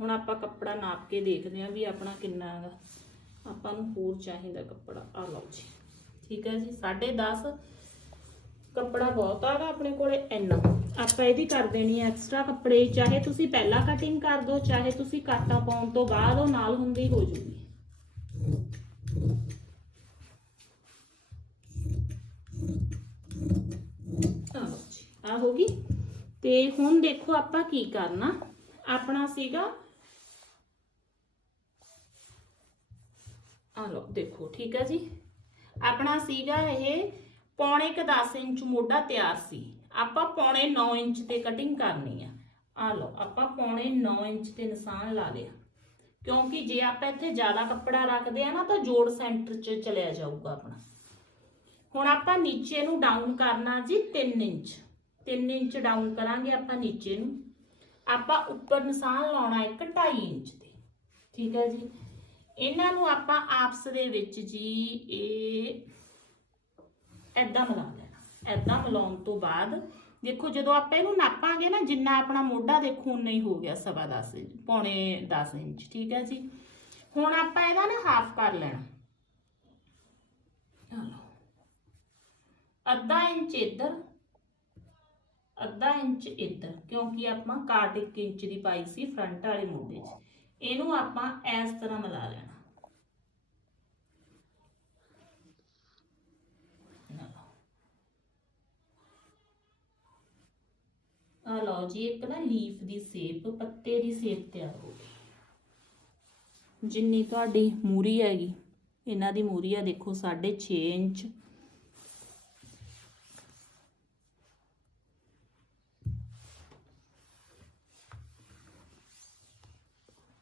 ਹੁਣ ਆਪਾਂ ਕੱਪੜਾ ਨਾਪ ਕੇ ਦੇਖਦੇ ਆ ਵੀ ਆਪਣਾ ਕਿੰਨਾ ਹੈਗਾ। ਆਪਾਂ ਨੂੰ ਹੋਰ ਚਾਹੀਦਾ ਕੱਪੜਾ। ਆ ਲਓ ਜੀ। ਠੀਕ ਹੈ ਜੀ 10.5 ਕੱਪੜਾ ਬਹੁਤ ਆਗਾ ਆਪਣੇ ਕੋਲੇ, ਇੰਨਾ। ਆਪਾਂ ਇਹਦੀ ਕਰ ਦੇਣੀ ਹੈ ਐਕਸਟਰਾ ਕੱਪੜੇ, ਚਾਹੇ ਤੁਸੀਂ ਪਹਿਲਾਂ ਕਟਿੰਗ ਕਰ ਦਿਓ ਚਾਹੇ ਤੁਸੀਂ ਕਾਟਾ ਪਾਉਣ ਤੋਂ ਬਾਅਦ ਉਹ ਨਾਲ ਹੁੰਦੀ ਹੋ ਜੂਗੀ। ਆਹ ਆ ਹੋ ਗਈ। ਤੇ ਹੁਣ ਦੇਖੋ ਆਪਾਂ ਕੀ ਕਰਨਾ। ਆਪਣਾ ਸੀਗਾ ਆ ਲਓ, ਦੇਖੋ, ਠੀਕ ਹੈ ਜੀ। ਆਪਣਾ ਸੀਗਾ ਇਹ ਪੌਣੇ ਕ 10 ਇੰਚ ਮੋਢਾ ਤਿਆਰ ਸੀ। ਆਪਾਂ ਪੌਣੇ 9 ਇੰਚ ਤੇ ਕਟਿੰਗ ਕਰਨੀ ਆ। ਆ ਲਓ, ਆਪਾਂ ਪੌਣੇ 9 ਇੰਚ ਤੇ ਨਿਸ਼ਾਨ ਲਾ ਲਿਆ ਕਿਉਂਕਿ ਜੇ ਆਪਾਂ ਇੱਥੇ ਜ਼ਿਆਦਾ ਕੱਪੜਾ ਰੱਖਦੇ ਆ ਨਾ, ਤਾਂ ਜੋੜ ਸੈਂਟਰ 'ਚ ਚਲਿਆ ਜਾਊਗਾ ਆਪਣਾ। ਹੁਣ ਆਪਾਂ ਨੀਚੇ ਨੂੰ ਡਾਊਨ ਕਰਨਾ ਜੀ 3 ਇੰਚ। 3 ਇੰਚ ਡਾਊਨ ਕਰਾਂਗੇ ਆਪਾਂ ਨੀਚੇ ਨੂੰ। ਆਪਾਂ ਉੱਪਰ ਨਿਸ਼ਾਨ ਲਾਉਣਾ ਇੱਕ 2.5 ਇੰਚ ਤੇ। ਠੀਕ ਹੈ ਜੀ। ਇਹਨਾਂ ਨੂੰ ਆਪਾਂ ਆਪਸ ਦੇ ਵਿੱਚ ਜੀ ਇਹ ਐਦਾਂ ਮਿਲਾ ਲੈਣਾ। ਐਦਾਂ ਮਿਲਾਉਣ ਤੋਂ ਬਾਅਦ ਦੇਖੋ ਜਦੋਂ ਆਪਾਂ ਇਹਨੂੰ ਨਾਪਾਂਗੇ ਨਾ, ਜਿੰਨਾ ਆਪਣਾ ਮੋਢਾ ਦੇਖੋ, ਉਨਾ ਹੀ ਹੋ ਗਿਆ ਸਵਾ 10 ਇੰਚ, ਪੌਣੇ 10 ਇੰਚ, ਠੀਕ ਹੈ ਜੀ? ਹੁਣ ਆਪਾਂ ਇਹਦਾ ਨਾ ਹਾਫ ਕਰ ਲੈਣਾ। ਅੱਧਾ ਇੰਚ ਇੱਧਰ, ਅੱਧਾ ਇੰਚ ਇੱਧਰ, ਕਿਉਂਕਿ ਆਪਾਂ ਕਾਟ 1 ਇੰਚ ਦੀ ਪਾਈ ਸੀ ਫਰੰਟ ਵਾਲੇ ਮੋਢੇ 'ਚ। ਇਹਨੂੰ ਆਪਾਂ ਇਸ ਤਰ੍ਹਾਂ ਮਿਲਾ ਲੈਣਾ। ਆ ਲਓ ਜੀ, ਇੱਕ ਨਾ ਲੀਫ ਦੀ ਸ਼ੇਪ, ਪੱਤੇ ਦੀ ਸ਼ੇਪ ਤਿਆਰ ਹੋ ਗਈ। ਜਿੰਨੀ ਤੁਹਾਡੀ ਮੂਰੀ ਹੈਗੀ, ਇਹਨਾਂ ਦੀ ਮੂਰੀ ਆ ਦੇਖੋ 6.5 ਇੰਚ।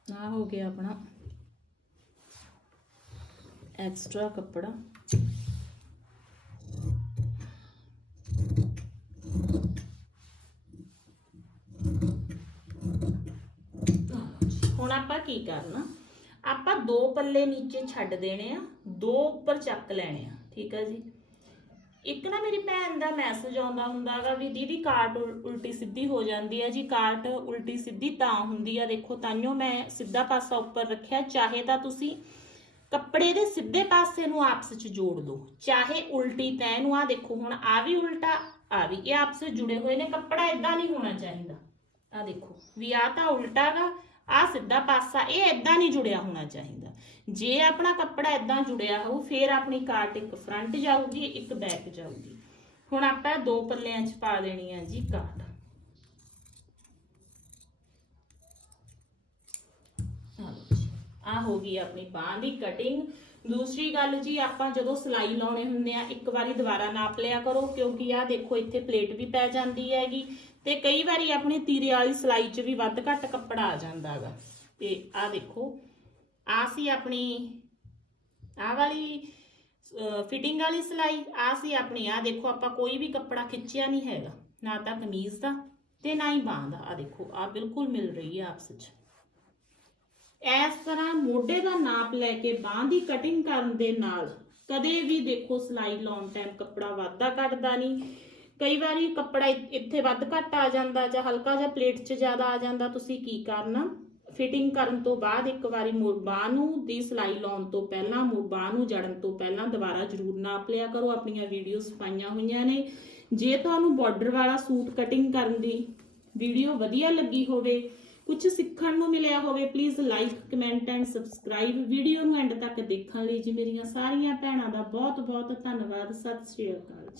ਆ ਹੋ ਗਿਆ ਆਪਣਾ ਐਕਸਟਰਾ ਕੱਪੜਾ ਹੁਣ ਆਪਾਂ ਕੀ ਕਰਨਾ? ਆਪਾਂ ਦੋ ਪੱਲੇ ਨੀਚੇ ਛੱਡ ਦੇਣੇ ਆ, ਦੋ ਉੱਪਰ ਚੱਕ ਲੈਣੇ ਆ, ਠੀਕ ਆ ਜੀ? ਇੱਕ ਨਾ ਮੇਰੀ ਭੈਣ ਦਾ ਮੈਸੇਜ ਆਉਂਦਾ ਹੁੰਦਾਗਾ ਵੀ ਦੀਦੀ ਕਾਰਟ ਉਲਟੀ ਸਿੱਧੀ ਹੋ ਜਾਂਦੀ ਹੈ ਜੀ ਕਾਰਟ ਉਲਟੀ ਸਿੱਧੀ ਤਾਂ ਹੁੰਦੀ ਆ, ਦੇਖੋ ਤਾਂਿਓ ਮੈਂ ਸਿੱਧਾ ਪਾਸਾ ਉੱਪਰ ਰੱਖਿਆ, ਚਾਹੇ ਤਾਂ ਤੁਸੀਂ ਕੱਪੜੇ ਦੇ ਸਿੱਧੇ ਪਾਸੇ ਨੂੰ ਆਪਸ ਵਿੱਚ ਜੋੜ ਦਿਓ ਚਾਹੇ ਉਲਟੀ ਤੈ ਨੂੰ ਆ ਦੇਖੋ ਹੁਣ ਆ ਵੀ ਉਲਟਾ ਆ ਵੀ, ਇਹ ਆਪਸ ਵਿੱਚ ਜੁੜੇ ਹੋਏ ਨੇ, ਕੱਪੜਾ ਇਦਾਂ ਨਹੀਂ ਹੋਣਾ ਚਾਹੀਦਾ ਆ ਦੇਖੋ, ਵੀ ਆ ਤਾਂ ਉਲਟਾ ਗਾ ਆ ਸਿੱਧਾ ਪਾਸਾ, ਇਹ ਇਦਾਂ ਨਹੀਂ ਜੁੜਿਆ ਹੋਣਾ ਚਾਹੀਦਾ। ਜੇ ਆਪਣਾ ਕੱਪੜਾ ਇਦਾਂ ਜੁੜਿਆ ਹੋਊ, ਫਿਰ ਆਪਣੀ ਕਾਰਟ ਇੱਕ ਫਰੰਟ ਜਾਊਗੀ, ਇੱਕ ਬੈਕ ਜਾਊਗੀ। ਹੁਣ ਆਪਾਂ ਦੋ ਪੱਲਿਆਂ 'ਚ ਪਾ ਦੇਣੀ ਆ ਜੀ ਕਾਰਟ ਆ ਹੋ ਗਈ ਆਪਣੀ ਬਾਹ ਦੀ ਕਟਿੰਗ ਦੂਸਰੀ ਗੱਲ ਜੀ, ਆਪਾਂ ਜਦੋਂ ਸਲਾਈ ਲਾਉਣੇ ਹੁੰਦੇ ਆ, ਇੱਕ ਵਾਰੀ ਦੁਬਾਰਾ ਨਾਪ ਲਿਆ ਕਰੋ, ਕਿਉਂਕਿ ਆ ਦੇਖੋ, ਇੱਥੇ ਪਲੇਟ ਵੀ ਪੈ ਜਾਂਦੀ ਹੈਗੀ। ਤੇ ਕਈ ਵਾਰੀ ਆਪਣੀ ਤੀਰੇ ਵਾਲੀ ਸਲਾਈ 'ਚ ਵੀ ਵੱਧ ਘੱਟ ਕੱਪੜਾ ਆ ਜਾਂਦਾ ਹੈਗਾ ਤੇ ਆ ਦੇਖੋ ਆ ਸੀ ਆਪਣੀ ਆ ਵਾਲੀ ਫਿਟਿੰਗ ਵਾਲੀ ਸਲਾਈ ਆ ਸੀ ਆਪਣੀ ਆ ਦੇਖੋ ਆਪਾਂ ਕੋਈ ਵੀ ਕੱਪੜਾ ਖਿੱਚਿਆ ਨਹੀਂ ਹੈਗਾ, ਨਾ ਤਾਂ ਕਮੀਜ਼ ਦਾ ਤੇ ਨਾ ਹੀ ਬਾਂਹ ਦਾ। ਆ ਦੇਖੋ ਆ ਬਿਲਕੁਲ ਮਿਲ ਰਹੀ ਹੈ ਆਪਸ ਵਿੱਚ ਇਸ ਤਰ੍ਹਾਂ ਮੋਢੇ ਦਾ ਨਾਪ ਲੈ ਕੇ ਬਾਂਹ ਦੀ ਕਟਿੰਗ ਕਰਨ ਦੇ ਨਾਲ ਕਦੇ ਵੀ ਦੇਖੋ ਸਲਾਈ ਲੌਂਗ ਟਾਈਮ ਕੱਪੜਾ ਵਾਧਾ ਕੱਟਦਾ ਨਹੀਂ। ਕਈ ਵਾਰੀ ਕੱਪੜਾ ਇ- ਇੱਥੇ ਵੱਧ ਘੱਟ ਆ ਜਾਂਦਾ ਜਾਂ ਹਲਕਾ ਜਿਹਾ ਪਲੇਟ 'ਚ ਜ਼ਿਆਦਾ ਆ ਜਾਂਦਾ, ਤੁਸੀਂ ਕੀ ਕਰਨਾ? ਫਿਟਿੰਗ ਕਰਨ ਤੋਂ ਬਾਅਦ ਇੱਕ ਵਾਰੀ ਮੋ ਨੂੰ ਦੀ ਸਲਾਈ ਲਾਉਣ ਤੋਂ ਪਹਿਲਾਂ ਮੋ ਨੂੰ ਜੜਨ ਤੋਂ ਪਹਿਲਾਂ ਦੁਬਾਰਾ ਜ਼ਰੂਰ ਨਾਪ ਲਿਆ ਕਰੋ। ਆਪਣੀਆਂ ਵੀਡੀਓਜ਼ ਪਾਈਆਂ ਹੋਈਆਂ ਨੇ। ਜੇ ਤੁਹਾਨੂੰ ਬਾਰਡਰ ਵਾਲਾ ਸੂਟ ਕਟਿੰਗ ਕਰਨ ਦੀ ਵੀਡੀਓ ਵਧੀਆ ਲੱਗੀ ਹੋਵੇ ਕੁਝ ਸਿੱਖਣ ਨੂੰ ਮਿਲਿਆ ਹੋਵੇ please like comment and subscribe video ਨੂੰ ਐਂਡ ਤੱਕ ਦੇਖਣ ਲਈ ਜੀ ਮੇਰੀਆਂ ਸਾਰੀਆਂ ਭੈਣਾਂ ਦਾ ਬਹੁਤ ਬਹੁਤ ਧੰਨਵਾਦ। ਸਤਿ ਸ਼੍ਰੀ ਅਕਾਲ ਜੀ।